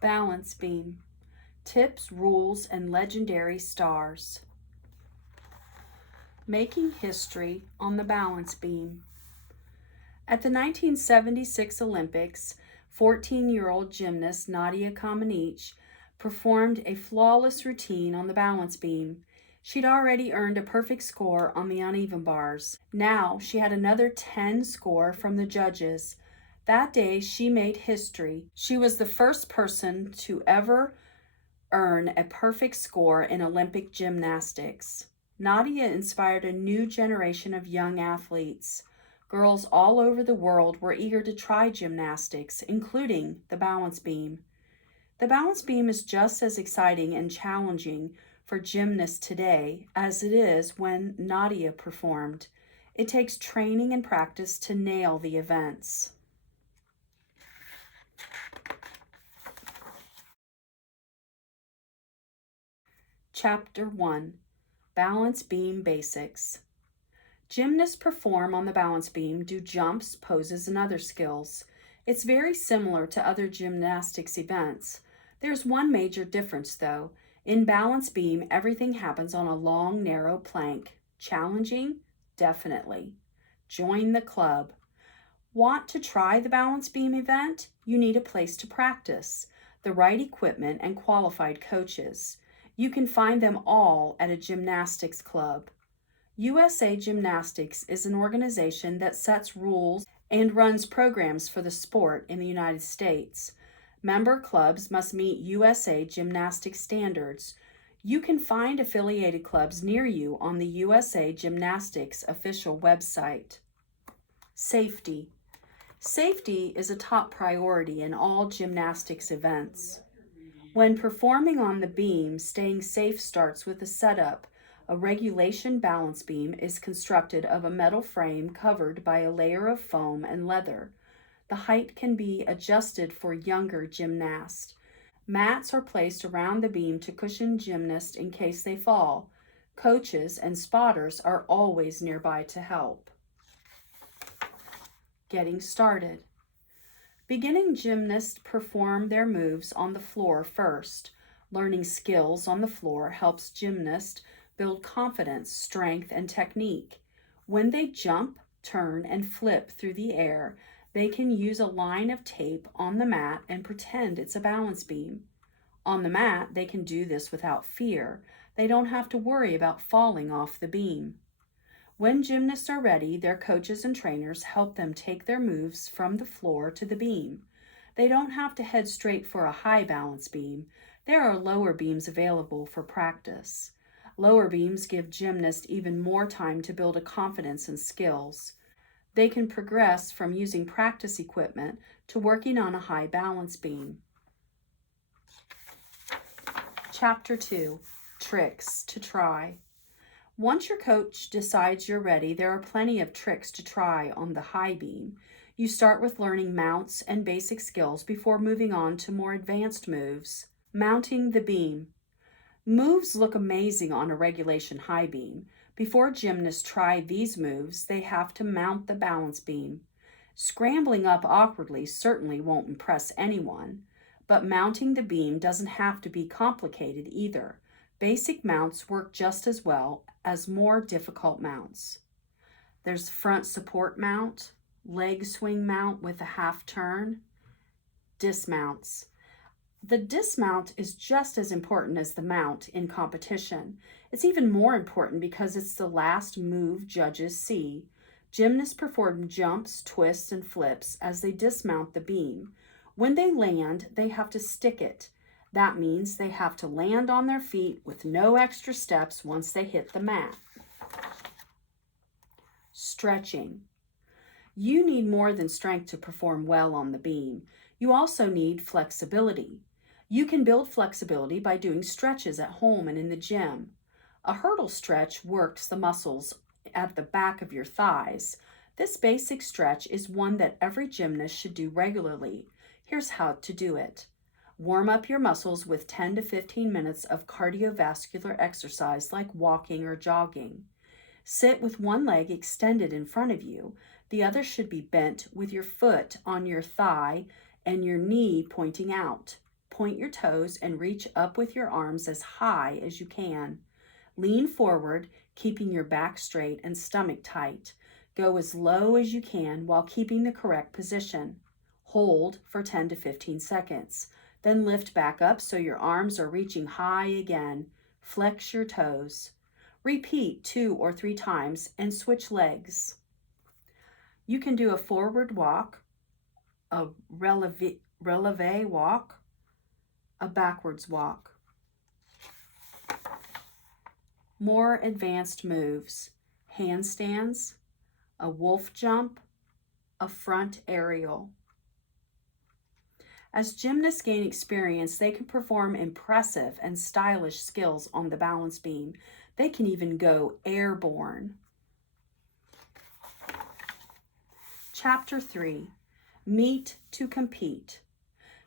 Balance beam. Tips, rules, and legendary stars. Making history on the balance beam. At the 1976 Olympics, 14-year-old gymnast Nadia Comaneci performed a flawless routine on the balance beam. She'd already earned a perfect score on the uneven bars. Now she had another 10 score from the judges. That day she made history. She was the first person to ever earn a perfect score in Olympic gymnastics. Nadia inspired a new generation of young athletes. Girls all over the world were eager to try gymnastics, including the balance beam. The balance beam is just as exciting and challenging for gymnasts today as it is when Nadia performed. It takes training and practice to nail the events. Chapter 1: Balance Beam Basics. Gymnasts perform on the balance beam, do jumps, poses, and other skills. It's very similar to other gymnastics events. There's one major difference though. In balance beam, everything happens on a long, narrow plank. Challenging? Definitely. Join the club. Want to try the balance beam event? You need a place to practice, the right equipment, and qualified coaches. You can find them all at a gymnastics club. USA Gymnastics is an organization that sets rules and runs programs for the sport in the United States. Member clubs must meet USA Gymnastics standards. You can find affiliated clubs near you on the USA Gymnastics official website. Safety. Safety is a top priority in all gymnastics events. When performing on the beam, staying safe starts with the setup. A regulation balance beam is constructed of a metal frame covered by a layer of foam and leather. The height can be adjusted for younger gymnasts. Mats are placed around the beam to cushion gymnasts in case they fall. Coaches and spotters are always nearby to help. Getting started. Beginning gymnasts perform their moves on the floor first. Learning skills on the floor helps gymnasts build confidence, strength, and technique. When they jump, turn, and flip through the air, they can use a line of tape on the mat and pretend it's a balance beam. On the mat, they can do this without fear. They don't have to worry about falling off the beam. When gymnasts are ready, their coaches and trainers help them take their moves from the floor to the beam. They don't have to head straight for a high balance beam. There are lower beams available for practice. Lower beams give gymnasts even more time to build a confidence and skills. They can progress from using practice equipment to working on a high balance beam. Chapter 2: Tricks to try. Once your coach decides you're ready, there are plenty of tricks to try on the high beam. You start with learning mounts and basic skills before moving on to more advanced moves. Mounting the beam. Moves look amazing on a regulation high beam. Before gymnasts try these moves, they have to mount the balance beam. Scrambling up awkwardly certainly won't impress anyone, but mounting the beam doesn't have to be complicated either. Basic mounts work just as well as more difficult mounts. There's front support mount, leg swing mount with a half turn, dismounts. The dismount is just as important as the mount in competition. It's even more important because it's the last move judges see. Gymnasts perform jumps, twists, and flips as they dismount the beam. When they land, they have to stick it. That means they have to land on their feet with no extra steps once they hit the mat. Stretching. You need more than strength to perform well on the beam. You also need flexibility. You can build flexibility by doing stretches at home and in the gym. A hurdle stretch works the muscles at the back of your thighs. This basic stretch is one that every gymnast should do regularly. Here's how to do it. Warm up your muscles with 10 to 15 minutes of cardiovascular exercise like walking or jogging. Sit with one leg extended in front of you. The other should be bent with your foot on your thigh and your knee pointing out. point your toes and reach up with your arms as high as you can. Lean forward, keeping your back straight and stomach tight. Go as low as you can while keeping the correct position. Hold for 10 to 15 seconds. Then lift back up so your arms are reaching high again. Flex your toes. Repeat 2 or 3 times and switch legs. You can do a forward walk, a releve walk, a backwards walk. More advanced moves: handstands, a wolf jump, a front aerial. As gymnasts gain experience, they can perform impressive and stylish skills on the balance beam. They can even go airborne. Chapter 3: Meet to compete.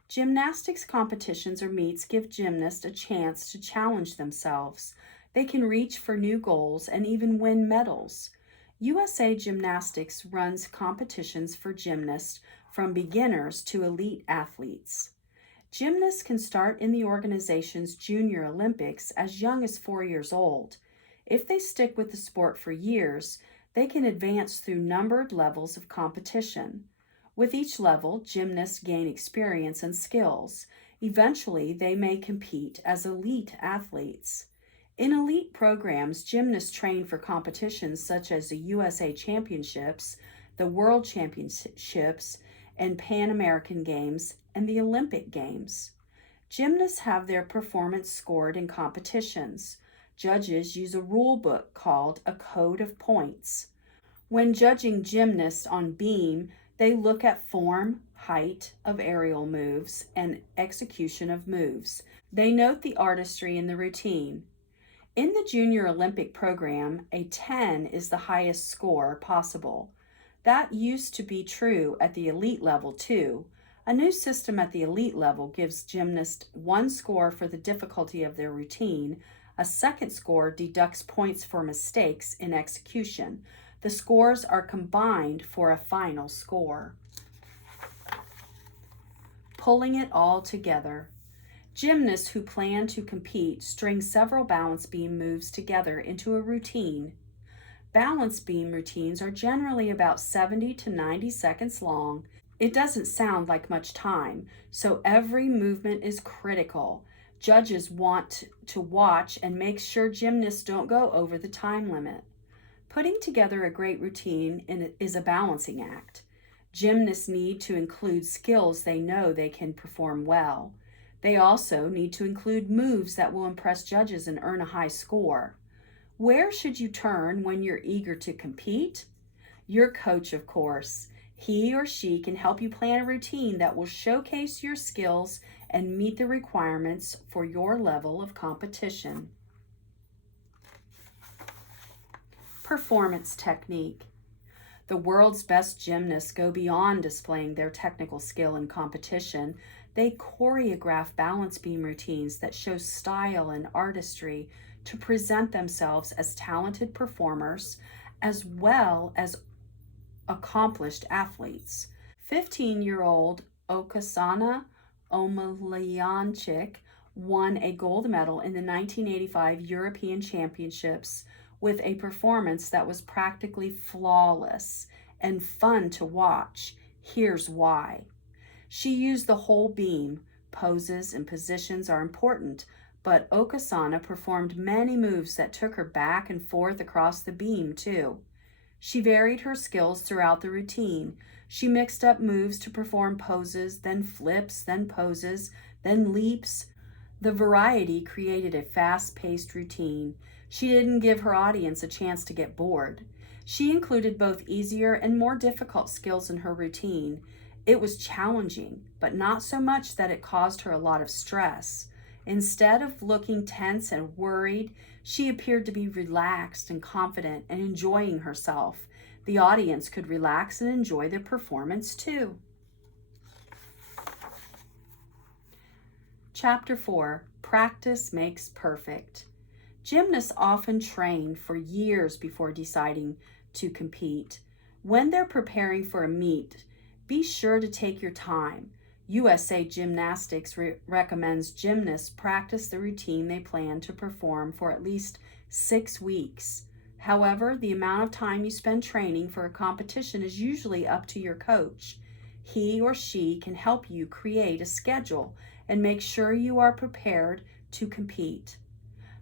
Gymnastics competitions or meets give gymnasts a chance to challenge themselves. They can reach for new goals and even win medals. USA Gymnastics runs competitions for gymnasts from beginners to elite athletes. Gymnasts can start in the organization's Junior Olympics as young as 4 years old. If they stick with the sport for years, they can advance through numbered levels of competition. With each level, gymnasts gain experience and skills. Eventually, they may compete as elite athletes. In elite programs, gymnasts train for competitions such as the USA Championships, the World Championships, and Pan American Games, and the Olympic Games. Gymnasts have their performance scored in competitions. Judges use a rule book called a code of points. When judging gymnasts on beam, they look at form, height of aerial moves, and execution of moves. They note the artistry in the routine. In the Junior Olympic program, a 10 is the highest score possible. That used to be true at the elite level too. A new system at the elite level gives gymnasts 1 score for the difficulty of their routine. A second score deducts points for mistakes in execution. The scores are combined for a final score. Pulling it all together. Gymnasts who plan to compete string several balance beam moves together into a routine. Balance beam routines are generally about 70 to 90 seconds long. It doesn't sound like much time, so every movement is critical. Judges want to watch and make sure gymnasts don't go over the time limit. Putting together a great routine is a balancing act. Gymnasts need to include skills they know they can perform well. They also need to include moves that will impress judges and earn a high score. Where should you turn when you're eager to compete? Your coach, of course. He or she can help you plan a routine that will showcase your skills and meet the requirements for your level of competition. Performance technique. The world's best gymnasts go beyond displaying their technical skill in competition. They choreograph balance beam routines that show style and artistry to present themselves as talented performers as well as accomplished athletes. 15-year-old Oksana Omelianchik won a gold medal in the 1985 European Championships with a performance that was practically flawless and fun to watch. Here's why. She used the whole beam. Poses and positions are important, but Oksana performed many moves that took her back and forth across the beam too. She varied her skills throughout the routine. She mixed up moves to perform poses, then flips, then poses, then leaps. The variety created a fast-paced routine. She didn't give her audience a chance to get bored. She included both easier and more difficult skills in her routine. It was challenging, but not so much that it caused her a lot of stress. Instead of looking tense and worried, she appeared to be relaxed and confident and enjoying herself. The audience could relax and enjoy the performance too. Chapter 4: Practice makes perfect. Gymnasts often train for years before deciding to compete. When they're preparing for a meet, be sure to take your time. USA Gymnastics recommends gymnasts practice the routine they plan to perform for at least 6 weeks. However, the amount of time you spend training for a competition is usually up to your coach. He or she can help you create a schedule and make sure you are prepared to compete.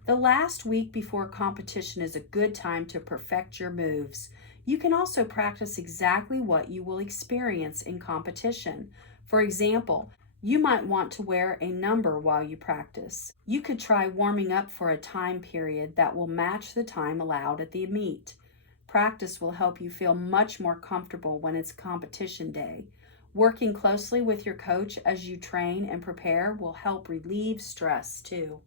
The last week before competition is a good time to perfect your moves. You can also practice exactly what you will experience in competition. For example, you might want to wear a number while you practice. You could try warming up for a time period that will match the time allowed at the meet. Practice will help you feel much more comfortable when it's competition day. Working closely with your coach as you train and prepare will help relieve stress too.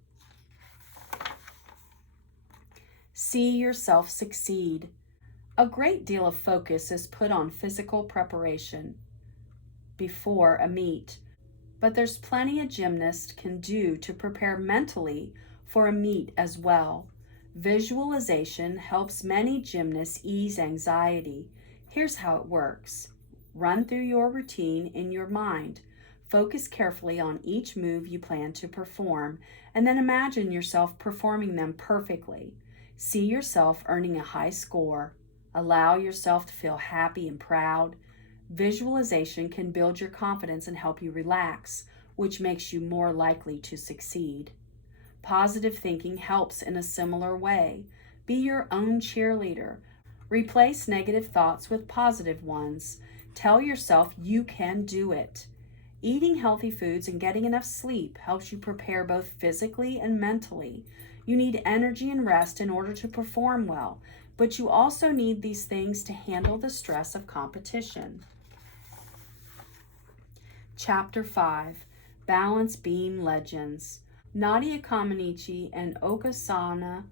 See yourself succeed. A great deal of focus is put on physical preparation before a meet, but there's plenty a gymnast can do to prepare mentally for a meet as well. Visualization helps many gymnasts ease anxiety. Here's how it works. Run through your routine in your mind. Focus carefully on each move you plan to perform, and then imagine yourself performing them perfectly. See yourself earning a high score. Allow yourself to feel happy and proud. Visualization can build your confidence and help you relax, which makes you more likely to succeed. Positive thinking helps in a similar way. Be your own cheerleader. Replace negative thoughts with positive ones. Tell yourself you can do it. Eating healthy foods and getting enough sleep helps you prepare both physically and mentally. You need energy and rest in order to perform well, but you also need these things to handle the stress of competition. Chapter 5, Balance Beam Legends. Nadia Comaneci and Oksana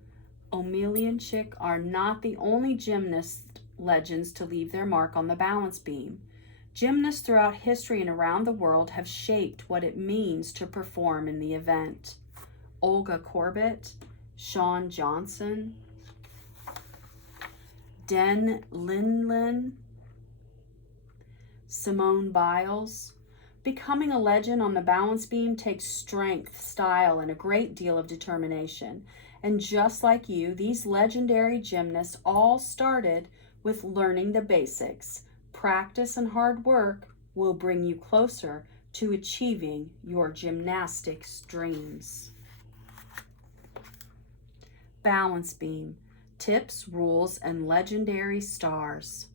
Omelianchik are not the only gymnast legends to leave their mark on the balance beam. Gymnasts throughout history and around the world have shaped what it means to perform in the event. Olga Korbut, Shawn Johnson, Den Lindlen, Simone Biles. Becoming a legend on the balance beam takes strength, style, and a great deal of determination. And just like you, these legendary gymnasts all started with learning the basics. Practice and hard work will bring you closer to achieving your gymnastics dreams. Balance beam, tips, rules, and legendary stars.